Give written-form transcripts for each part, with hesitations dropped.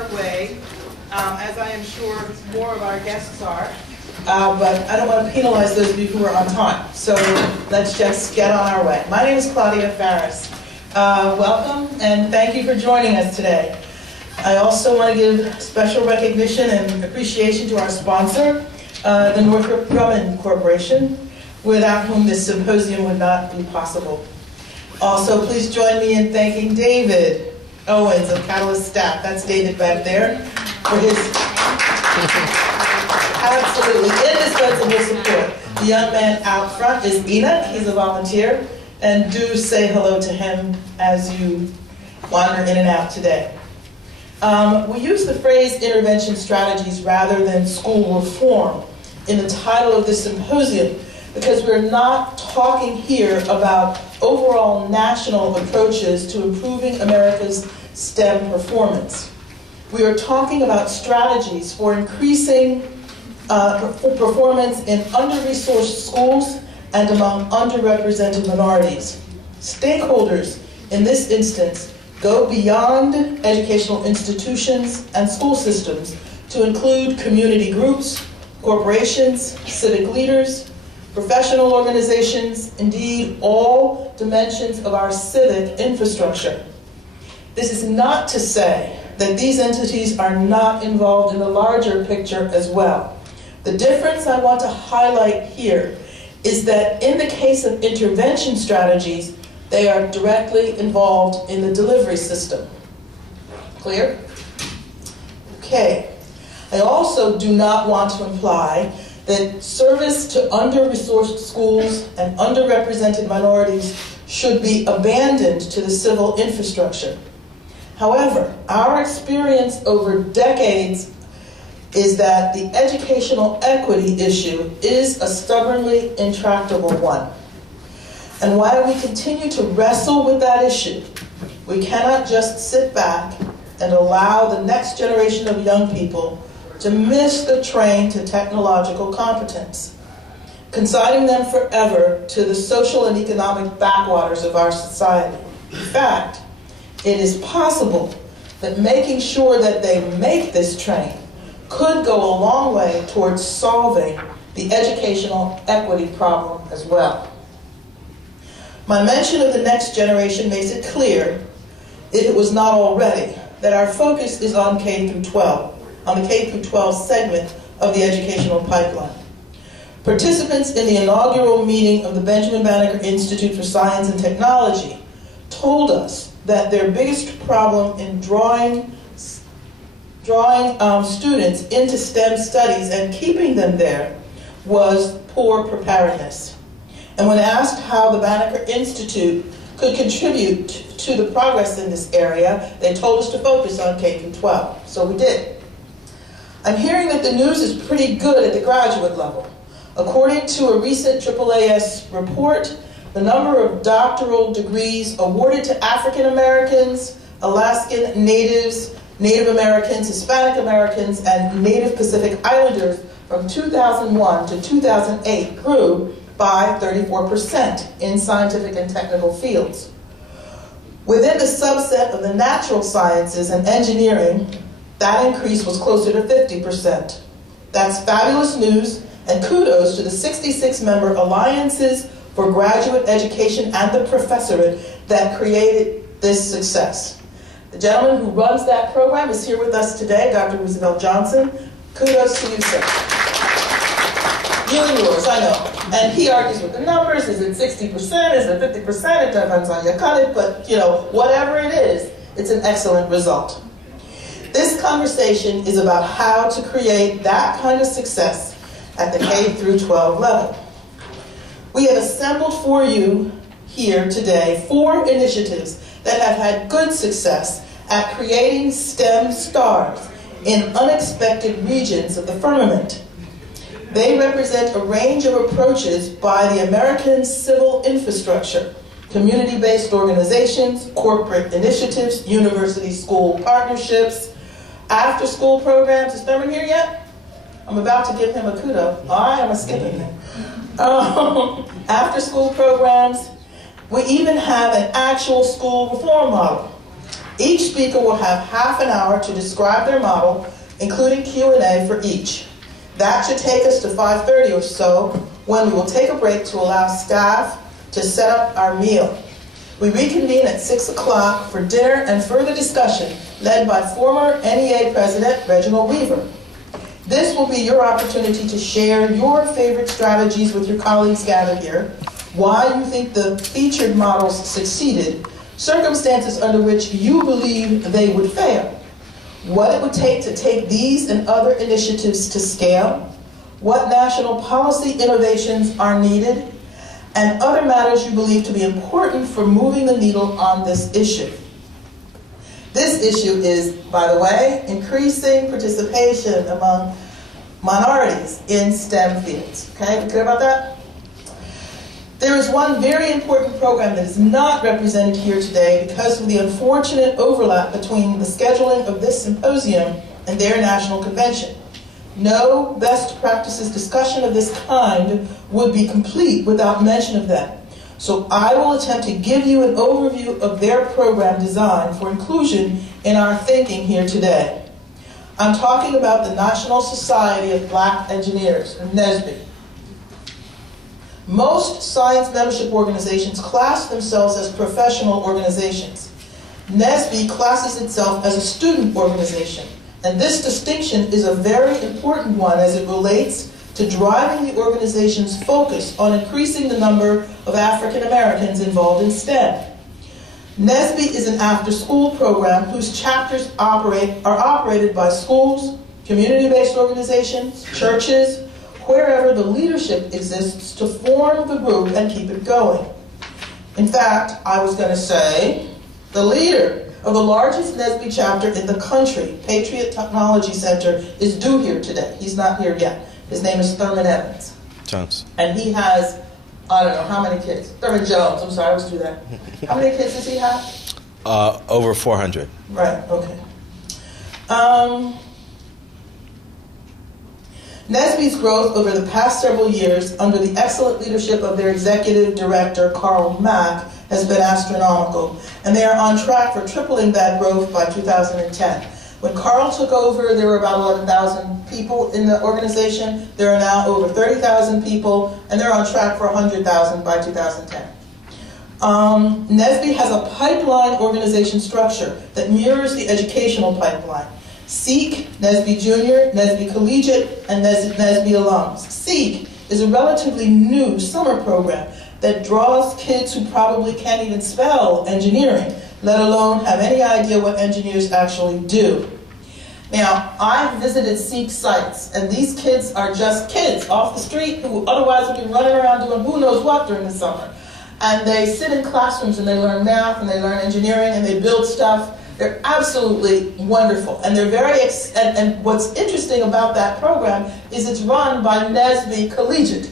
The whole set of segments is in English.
her way, as I am sure more of our guests are. But I don't want to penalize those of you who are on time. So let's just get on our way. My name is Claudia Pharis. Welcome, and thank you for joining us today. I also want to give special recognition and appreciation to our sponsor, the Northrop Grumman Corporation, without whom this symposium would not be possible. Also, please join me in thanking David Owens of Catalyst staff. That's David back there, for his absolutely indispensable support. The young man out front is Enoch. He's a volunteer. And do say hello to him as you wander in and out today. We use the phrase intervention strategies rather than school reform in the title of this symposium because we're not talking here about overall national approaches to improving America's STEM performance. We are talking about strategies for increasing performance in under-resourced schools and among underrepresented minorities. Stakeholders in this instance go beyond educational institutions and school systems to include community groups, corporations, civic leaders, professional organizations, indeed all dimensions of our civic infrastructure. This is not to say that these entities are not involved in the larger picture as well. The difference I want to highlight here is that in the case of intervention strategies, they are directly involved in the delivery system. Clear? Okay. I also do not want to imply that service to under-resourced schools and underrepresented minorities should be abandoned to the civil infrastructure. However, our experience over decades is that the educational equity issue is a stubbornly intractable one. And while we continue to wrestle with that issue, we cannot just sit back and allow the next generation of young people to miss the train to technological competence, consigning them forever to the social and economic backwaters of our society. In fact, it is possible that making sure that they make this train could go a long way towards solving the educational equity problem as well. My mention of the next generation makes it clear, if it was not already, that our focus is on K-12, on the K-12 segment of the educational pipeline. Participants in the inaugural meeting of the Benjamin Banneker Institute for Science and Technology told us that their biggest problem in drawing students into STEM studies and keeping them there was poor preparedness. And when asked how the Banneker Institute could contribute to the progress in this area, they told us to focus on K-12. So we did. I'm hearing that the news is pretty good at the graduate level. According to a recent AAAS report, the number of doctoral degrees awarded to African Americans, Alaskan Natives, Native Americans, Hispanic Americans, and Native Pacific Islanders from 2001 to 2008 grew by 34% in scientific and technical fields. Within the subset of the natural sciences and engineering, that increase was closer to 50%. That's fabulous news, and kudos to the 66-member Alliances for Graduate Education and the Professorate that created this success. The gentleman who runs that program is here with us today, Dr. Roosevelt Johnson. Kudos to you, sir. You and yours, I know. And he argues with the numbers. Is it 60%? Is it 50%? It depends on your cut it, but whatever it is, it's an excellent result. This conversation is about how to create that kind of success at the K-12 level. We have assembled for you here today 4 initiatives that have had good success at creating STEM stars in unexpected regions of the firmament. They represent a range of approaches by the American civil infrastructure, community-based organizations, corporate initiatives, university-school partnerships, after-school programs. Is Thurman here yet? I'm about to give him a kudo. I am skipping him. After-school programs. We even have an actual school reform model. Each speaker will have half an hour to describe their model, including Q&A for each. That should take us to 5:30 or so, when we will take a break to allow staff to set up our meal. We reconvene at 6 o'clock for dinner and further discussion, led by former NEA President Reginald Weaver. This will be your opportunity to share your favorite strategies with your colleagues gathered here, why you think the featured models succeeded, circumstances under which you believe they would fail, what it would take to take these and other initiatives to scale, what national policy innovations are needed, and other matters you believe to be important for moving the needle on this issue. This issue is, by the way, increasing participation among minorities in STEM fields. Okay, we clear about that? There is one very important program that is not represented here today because of the unfortunate overlap between the scheduling of this symposium and their national convention. No best practices discussion of this kind would be complete without mention of them. So I will attempt to give you an overview of their program design for inclusion in our thinking here today. I'm talking about the National Society of Black Engineers, or NSBE. Most science membership organizations class themselves as professional organizations. NSBE classes itself as a student organization, and this distinction is a very important one as it relates to driving the organization's focus on increasing the number of African Americans involved in STEM. NSBE is an after-school program whose chapters are operated by schools, community-based organizations, churches, wherever the leadership exists to form the group and keep it going. In fact, I was going to say, the leader of the largest NSBE chapter in the country, Patriot Technology Center, is due here today. He's not here yet. His name is Thurman Evans. Jones. And he has, I don't know, how many kids? Thurman Jones, I'm sorry, I always do that. How many kids does he have? Over 400. Right, okay. NSBE's growth over the past several years under the excellent leadership of their executive director, Carl Mack, has been astronomical, and they are on track for tripling that growth by 2010. When Carl took over, there were about 11,000 people in the organization. There are now over 30,000 people, and they're on track for 100,000 by 2010. NSBE has a pipeline organization structure that mirrors the educational pipeline. SEEK, NSBE Junior, NSBE Collegiate, and NSBE Alums. SEEK is a relatively new summer program that draws kids who probably can't even spell engineering, let alone have any idea what engineers actually do. Now, I've visited SEEK sites, and these kids are just kids off the street who otherwise would be running around doing who knows what during the summer. And they sit in classrooms and they learn math and they learn engineering and they build stuff. They're absolutely wonderful, and they're very. And what's interesting about that program is it's run by NSBE Collegiate.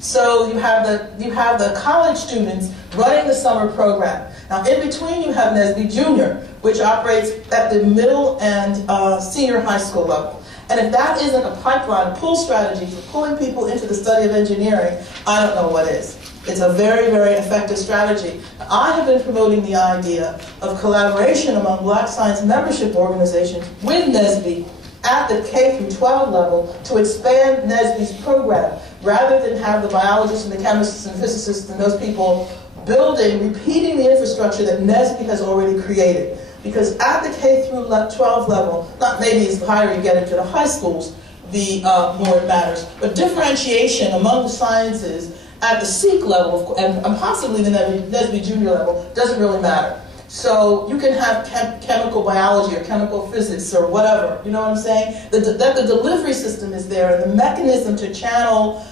So you have the college students running the summer program. Now, in between, you have NSBE Junior, which operates at the middle and senior high school level. And if that isn't a pipeline, a pull strategy for pulling people into the study of engineering, I don't know what is. It's a very, very effective strategy. I have been promoting the idea of collaboration among Black science membership organizations with NSBE at the K-12 level to expand NSBE's program, rather than have the biologists and the chemists and physicists and those people repeating the infrastructure that NSBE has already created. Because at the K-12 level, not maybe as the higher you get into the high schools, the more it matters, but differentiation among the sciences at the SEEK level, and possibly the NSBE Junior level, doesn't really matter. So you can have chemical biology or chemical physics or whatever, you know what I'm saying? That the delivery system is there, and the mechanism to channel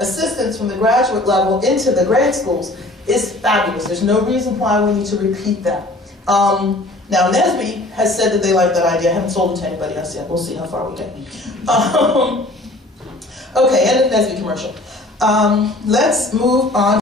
assistance from the graduate level into the grade schools is fabulous. There's no reason why we need to repeat that. Now, NSBE has said that they like that idea. I haven't sold it to anybody else yet. We'll see how far we get. Okay, end of NSBE commercial. Let's move on.